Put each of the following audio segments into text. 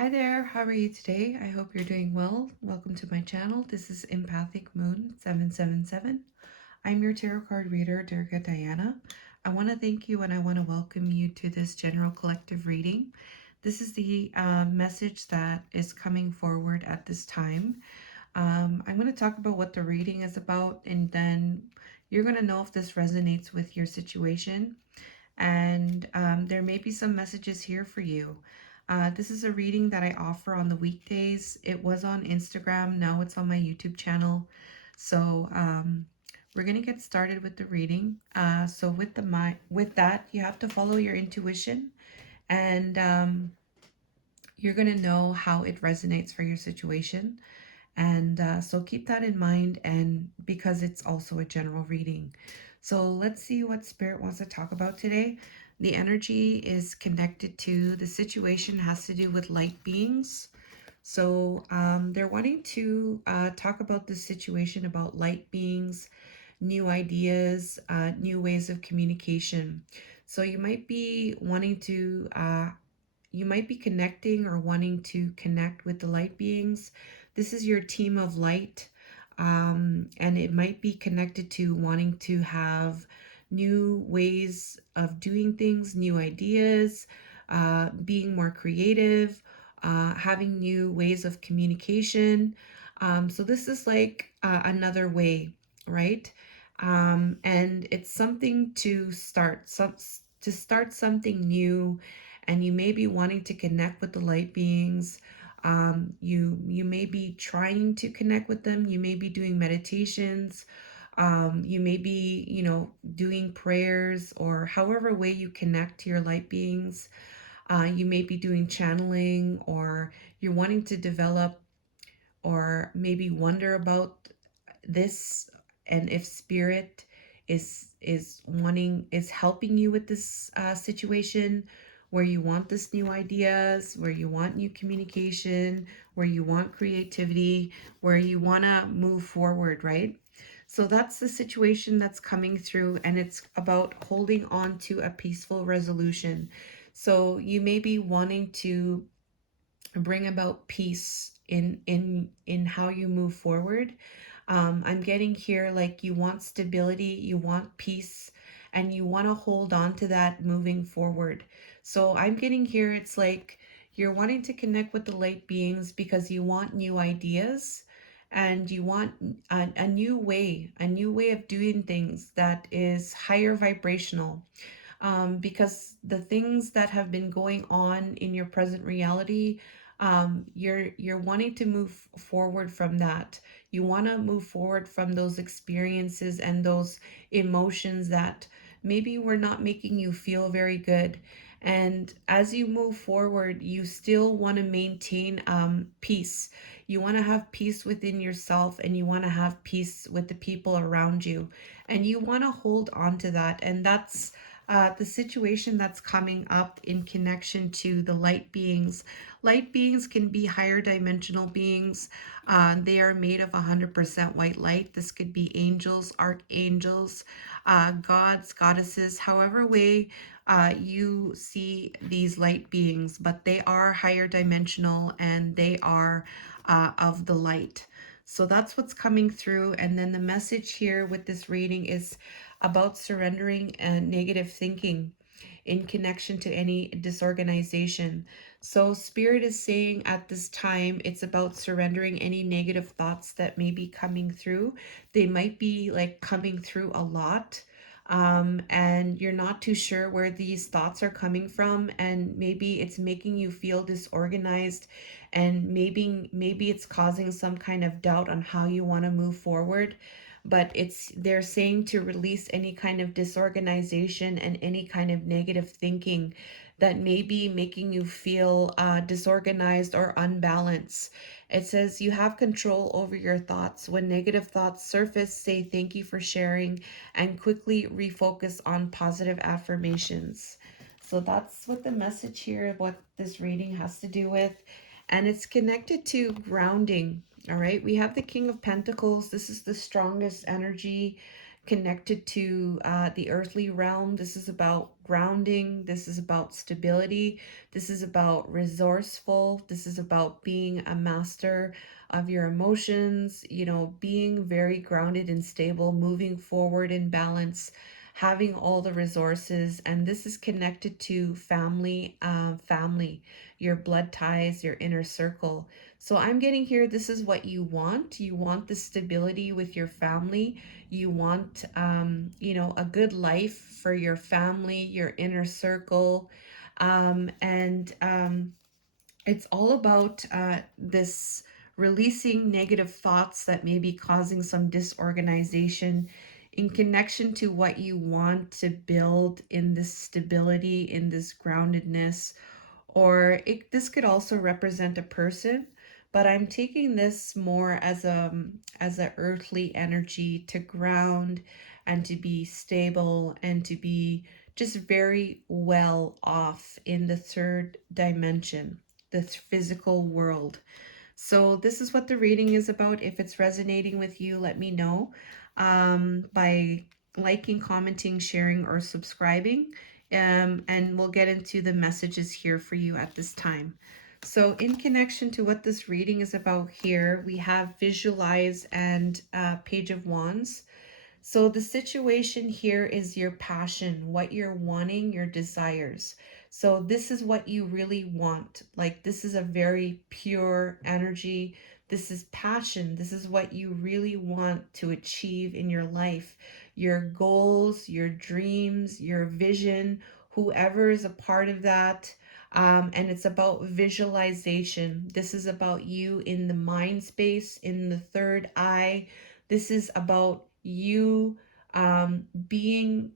Hi there, how are you today? I hope you're doing well. Welcome to my channel. This is Empathic Moon 777. I'm your tarot card reader, Durga Diana. I want to thank you and I want to welcome you to this general collective reading. This is the message that is coming forward at this time. I'm going to talk about what the reading is about, and then you're going to know if this resonates with your situation. And there may be some messages here for you. This is a reading that I offer on the weekdays. It was on Instagram, now it's on my YouTube channel. So we're gonna get started with the reading. So with that, you have to follow your intuition, and you're gonna know how it resonates for your situation. And so keep that in mind, and because it's also a general reading. So let's see what Spirit wants to talk about today. The energy is connected to the situation, has to do with light beings. So they're wanting to talk about this situation about light beings, new ideas, new ways of communication. So you might be wanting to you might be connecting or wanting to connect with the light beings. This is your team of light, and it might be connected to wanting to have new ways of doing things, new ideas, being more creative, having new ways of communication. So this is like another way, right? And it's something to start something new, and you may be wanting to connect with the light beings. You may be trying to connect with them. You may be doing meditations. You may be, doing prayers, or however way you connect to your light beings. You may be doing channeling, or you're wanting to develop or maybe wonder about this, and if spirit is helping you with this situation, where you want this new ideas, where you want new communication, where you want creativity, where you want to move forward, right? So that's the situation that's coming through, and it's about holding on to a peaceful resolution. So you may be wanting to bring about peace in how you move forward. I'm getting here like you want stability, you want peace, and you want to hold on to that moving forward. So I'm getting here, it's like you're wanting to connect with the light beings because you want new ideas, and you want a new way of doing things that is higher vibrational. Because the things that have been going on in your present reality, you're wanting to move forward from that. You want to move forward from those experiences and those emotions that maybe were not making you feel very good. And as you move forward, you still want to maintain peace. You want to have peace within yourself, and you want to have peace with the people around you, and you want to hold on to that. And that's the situation that's coming up in connection to the light beings. Light beings can be higher dimensional beings. They are made of 100% white light. This could be angels, archangels, gods, goddesses, however way you see these light beings, but they are higher dimensional, and they are of the light. So that's what's coming through. And then the message here with this reading is about surrendering and negative thinking in connection to any disorganization. So Spirit is saying at this time, it's about surrendering any negative thoughts that may be coming through. They might be like coming through a lot. And you're not too sure where these thoughts are coming from, and maybe it's making you feel disorganized, and maybe it's causing some kind of doubt on how you want to move forward. But they're saying to release any kind of disorganization and any kind of negative thinking that may be making you feel disorganized or unbalanced. It says you have control over your thoughts. When negative thoughts surface, say thank you for sharing, and quickly refocus on positive affirmations. So that's what the message here of what this reading has to do with. And it's connected to grounding. All right, we have the King of Pentacles. This is the strongest energy connected to the earthly realm. This is about grounding. This is about stability. This is about resourceful. This is about being a master of your emotions, you know, being very grounded and stable, moving forward in balance, having all the resources. And this is connected to family, your blood ties, your inner circle. So I'm getting here, this is what you want. You want the stability with your family. You want, you know, a good life for your family, your inner circle. And it's all about this releasing negative thoughts that may be causing some disorganization in connection to what you want to build in this stability, in this groundedness. Or this could also represent a person, but I'm taking this more as a earthly energy to ground and to be stable and to be just very well off in the third dimension, the physical world. So this is what the reading is about. If it's resonating with you, let me know by liking, commenting, sharing, or subscribing. And we'll get into the messages here for you at this time. So in connection to what this reading is about here, we have visualize and Page of Wands. So the situation here is your passion, what you're wanting, your desires. So this is what you really want. Like this is a very pure energy. This is passion. This is what you really want to achieve in your life. Your goals, your dreams, your vision, whoever is a part of that. And it's about visualization. This is about you in the mind space, in the third eye. This is about you being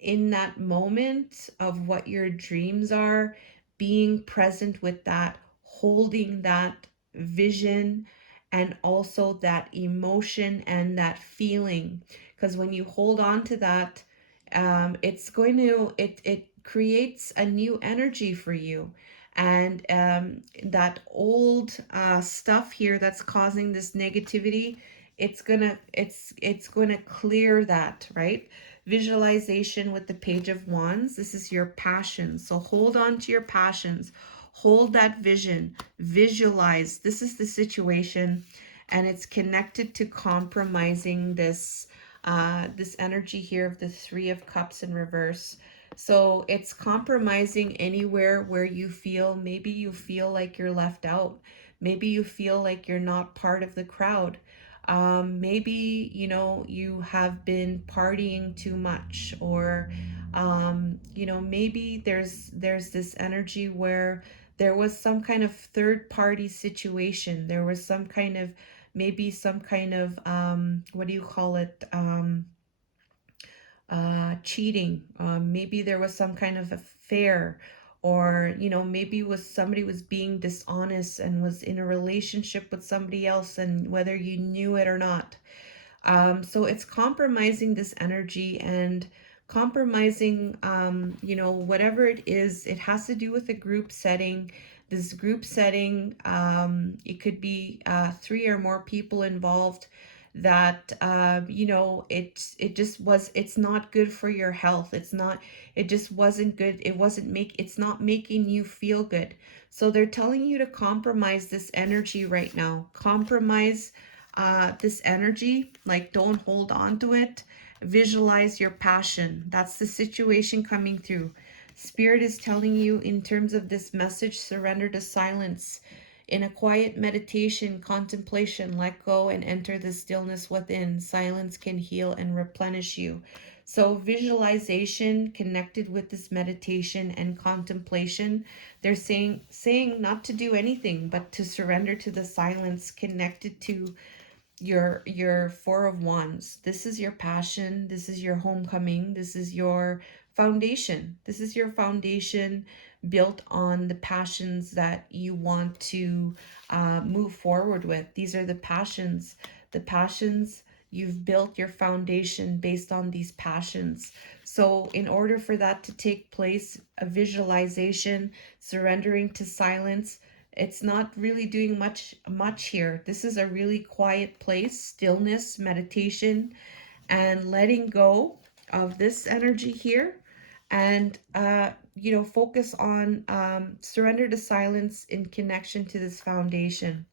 in that moment of what your dreams are, being present with that, holding that vision and also that emotion and that feeling. Because when you hold on to that, it's going to, it creates a new energy for you. And that old stuff here that's causing this negativity, it's gonna clear that, right? Visualization with the Page of Wands. This is your passion. So hold on to your passions. Hold that vision. Visualize. This is the situation, and it's connected to compromising this energy here of the Three of Cups in reverse. So it's compromising anywhere where you feel, maybe you feel like you're left out. Maybe you feel like you're not part of the crowd. Maybe, you know, you have been partying too much, or, you know, maybe there's this energy where there was some kind of third party situation. There was some kind of, maybe some kind of, what do you call it? Cheating. Maybe there was some kind of affair, or you know, maybe was somebody was being dishonest and was in a relationship with somebody else, and whether you knew it or not. So it's compromising this energy and compromising, you know, whatever it is. It has to do with a group setting. This group setting, it could be three or more people involved. That you know, it just was. It's not good for your health. It's not. It just wasn't good. It wasn't make. It's not making you feel good. So they're telling you to compromise this energy right now. Compromise this energy, like don't hold on to it. Visualize your passion. That's the situation coming through. Spirit is telling you in terms of this message, surrender to silence. In a quiet meditation, contemplation, let go and enter the stillness within. Silence can heal and replenish you. So visualization connected with this meditation and contemplation, they're saying not to do anything but to surrender to the silence connected to your Four of Wands. This is your passion. This is your homecoming. This is your foundation. This is your foundation built on the passions that you want to move forward with. These are the passions. The passions, you've built your foundation based on these passions. So in order for that to take place, a visualization, surrendering to silence, it's not really doing much here. This is a really quiet place, stillness, meditation, and letting go of this energy here, and focus on surrender to silence in connection to this foundation.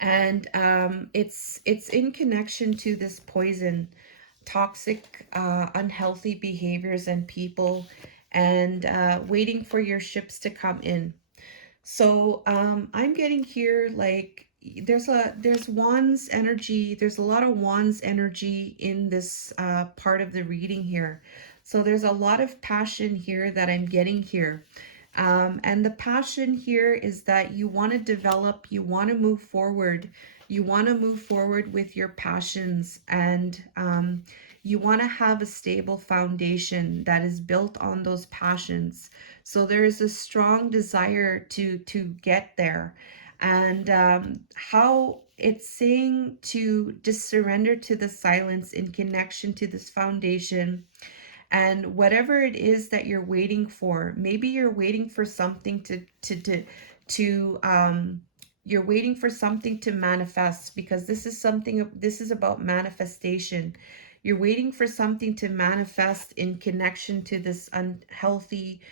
And it's in connection to this poison, toxic, unhealthy behaviors and people, and waiting for your ships to come in. So I'm getting here like there's wands energy. There's a lot of wands energy in this part of the reading here. So there's a lot of passion here that I'm getting here. And the passion here is that you want to develop, you want to move forward, you want to move forward with your passions, and you want to have a stable foundation that is built on those passions. So there is a strong desire to get there. And how it's saying to just surrender to the silence in connection to this foundation, and whatever it is that you're waiting for, maybe you're waiting for something to you're waiting for something to manifest, because this is about manifestation. You're waiting for something to manifest in connection to this unhealthy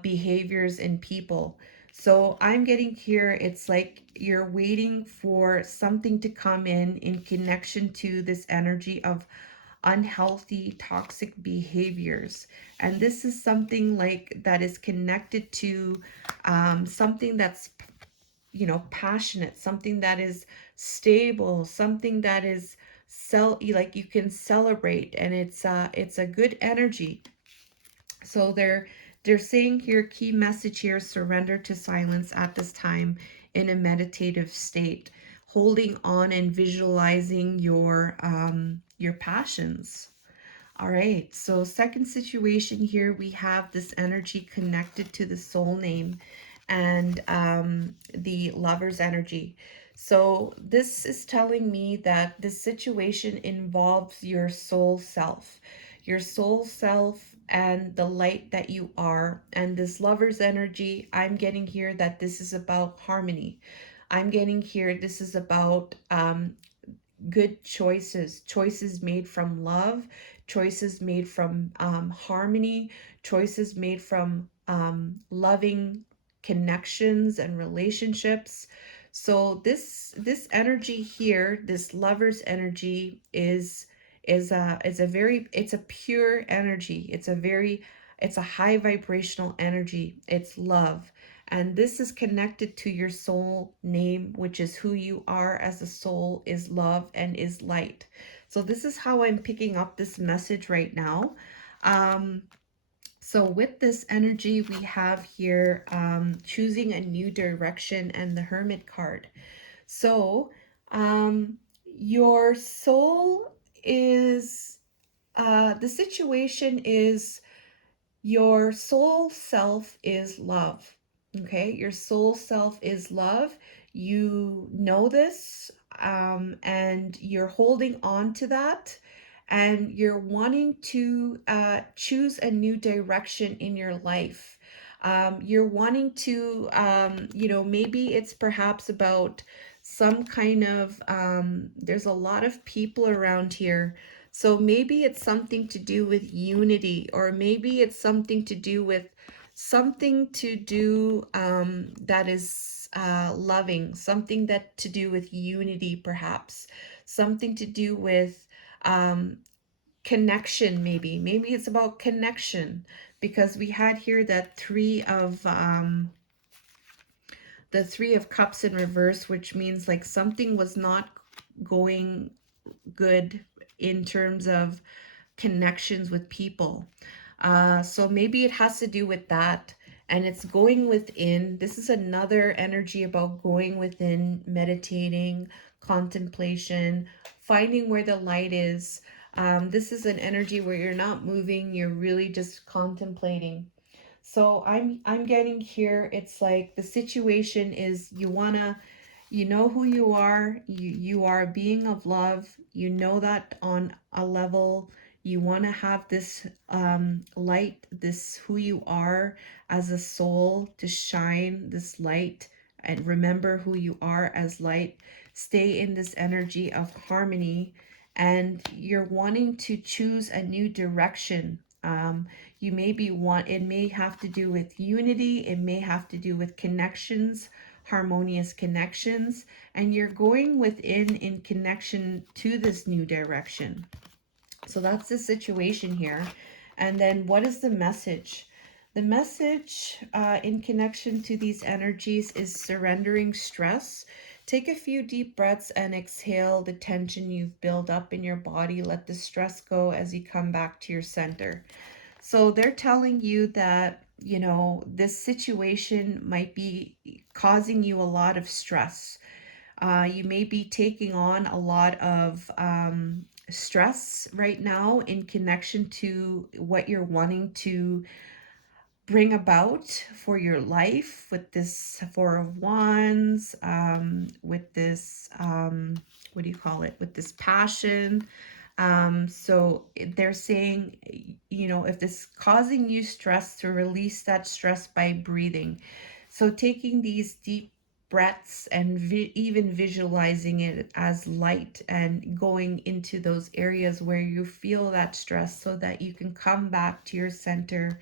behaviors in people. So I'm getting here, it's like you're waiting for something to come in connection to this energy of unhealthy, toxic behaviors. And this is something like that is connected to something that's, passionate, something that is stable, something that is like you can celebrate, and it's a good energy. So they're saying here, key message here, surrender to silence at this time in a meditative state, holding on and visualizing your passions. All right, so second situation here, we have this energy connected to the soul name and the lover's energy. So this is telling me that this situation involves your soul self and the light that you are. And this lover's energy, I'm getting here that this is about harmony. I'm getting here, this is about good choices, choices made from love, choices made from harmony, choices made from loving connections and relationships. So this energy here, this lover's energy is a very, it's a pure energy. It's a high vibrational energy. It's love. And this is connected to your soul name, which is who you are as a soul, is love and is light. So this is how I'm picking up this message right now. So with this energy, we have here choosing a new direction and the Hermit card. So your soul is, the situation is, your soul self is love. Okay, your soul self is love. You know this, and you're holding on to that, and you're wanting to choose a new direction in your life. You're wanting to, maybe it's perhaps about some kind of, there's a lot of people around here, so maybe it's something to do with unity, or maybe it's something to do with something to do that is loving, something that to do with unity, perhaps something to do with um, connection. Maybe it's about connection, because we had here that the three of cups in reverse, which means like something was not going good in terms of connections with people. So maybe it has to do with that. And it's going within. This is another energy about going within, meditating, contemplation, finding where the light is. This is an energy where you're not moving, you're really just contemplating. So I'm getting here, it's like the situation is, you know who you are, you are a being of love, you know that on a level. You want to have this light, this who you are as a soul, to shine this light, and remember who you are as light. Stay in this energy of harmony, and you're wanting to choose a new direction. You may be it may have to do with unity, it may have to do with connections, harmonious connections, and you're going within in connection to this new direction. So that's the situation here. And then what is the message? The message in connection to these energies is surrendering stress. Take a few deep breaths and exhale the tension you've built up in your body. Let the stress go as you come back to your center. So they're telling you that, you know, this situation might be causing you a lot of stress. You may be taking on a lot of stress right now in connection to what you're wanting to bring about for your life with this Four of Wands, with this, what do you call it, with this passion. So they're saying, you know, if this is causing you stress, to release that stress by breathing. So taking these deep breaths and even visualizing it as light and going into those areas where you feel that stress so that you can come back to your center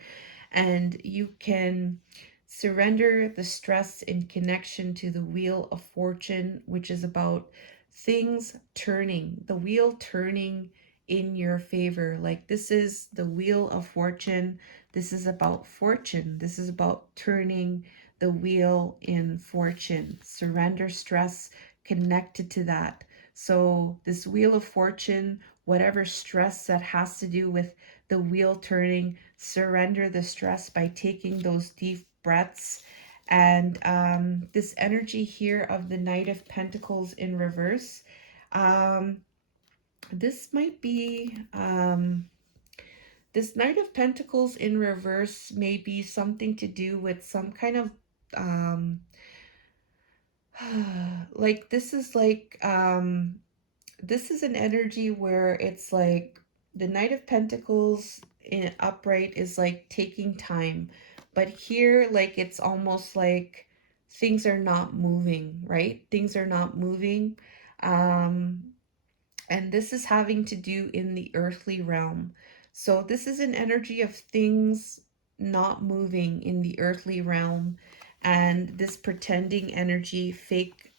and you can surrender the stress in connection to the Wheel of Fortune, which is about things turning, the wheel turning in your favor. Like this is the Wheel of Fortune. This is about fortune. This is about turning the wheel in fortune. Surrender stress connected to that. So this Wheel of Fortune, whatever stress that has to do with the wheel turning, surrender the stress by taking those deep breaths. And this energy here of the Knight of Pentacles in reverse, um, this might be, this Knight of Pentacles in reverse may be something to do with some kind of, um, like this is an energy where it's like the Knight of Pentacles in upright is like taking time, but here like it's almost like things are not moving, right? Things are not moving. Um, and this is having to do in the earthly realm. So this is an energy of things not moving in the earthly realm, and this pretending energy, fake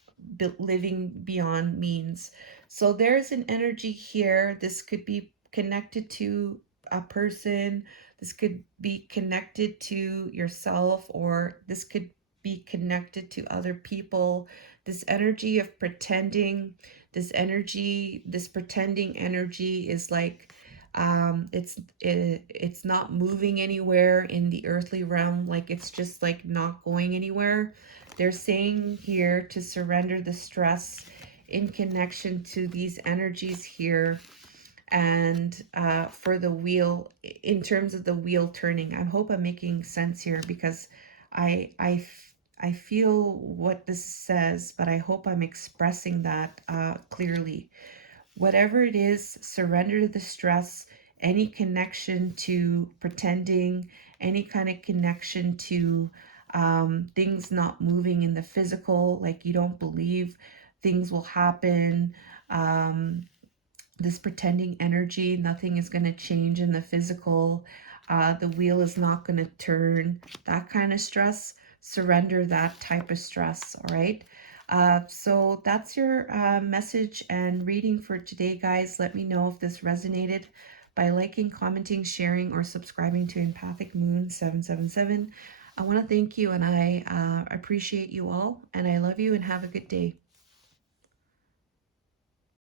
living beyond means. So there's an energy here. This could be connected to a person, this could be connected to yourself, or this could be connected to other people. This energy of pretending, this energy, this pretending energy is like it's not moving anywhere in the earthly realm, like it's just like not going anywhere. They're saying here to surrender the stress in connection to these energies here, and for the wheel, in terms of the wheel turning. I hope I'm making sense here, because I feel what this says, but I hope I'm expressing that clearly. Whatever it is, surrender the stress, any connection to pretending, any kind of connection to things not moving in the physical, like you don't believe things will happen. This pretending energy, nothing is going to change in the physical. The wheel is not going to turn, that kind of stress. Surrender that type of stress, all right? So that's your message and reading for today, guys. Let me know if this resonated by liking, commenting, sharing, or subscribing to Empathic Moon 777. I want to thank you, and I appreciate you all, and I love you, and have a good day.